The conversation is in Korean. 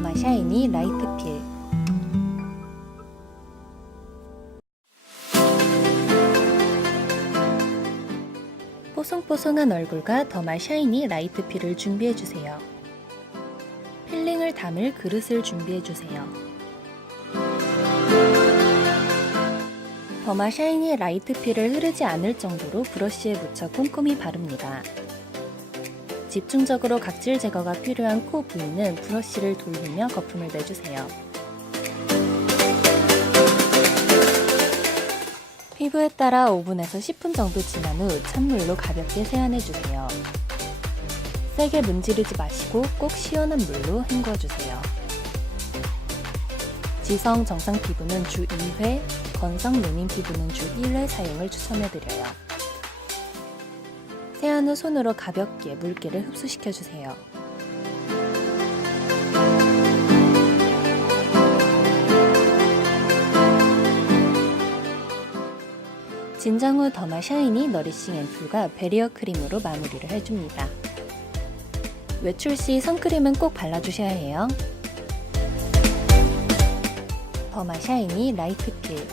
더마 샤이니 라이트 필 뽀송뽀송한 얼굴과 더마 샤이니 라이트 필을 준비해 주세요. 필링을 담을 그릇을 준비해 주세요. 더마 샤이니 라이트 필을 흐르지 않을 정도로 브러쉬에 묻혀 꼼꼼히 바릅니다. 집중적으로 각질 제거가 필요한 코 부위는 브러쉬를 돌리며 거품을 내주세요. 피부에 따라 5분에서 10분 정도 지난 후 찬물로 가볍게 세안해주세요. 세게 문지르지 마시고 꼭 시원한 물로 헹궈주세요. 지성 정상 피부는 주 2회, 건성 노민 피부는 주 1회 사용을 추천해드려요. 세안 후 손으로 가볍게 물기를 흡수시켜 주세요. 진정 후 더마 샤이니 너리싱 앰플과 베리어 크림으로 마무리를 해줍니다. 외출 시 선크림은 꼭 발라주셔야 해요. 더마 샤이니 라이트 필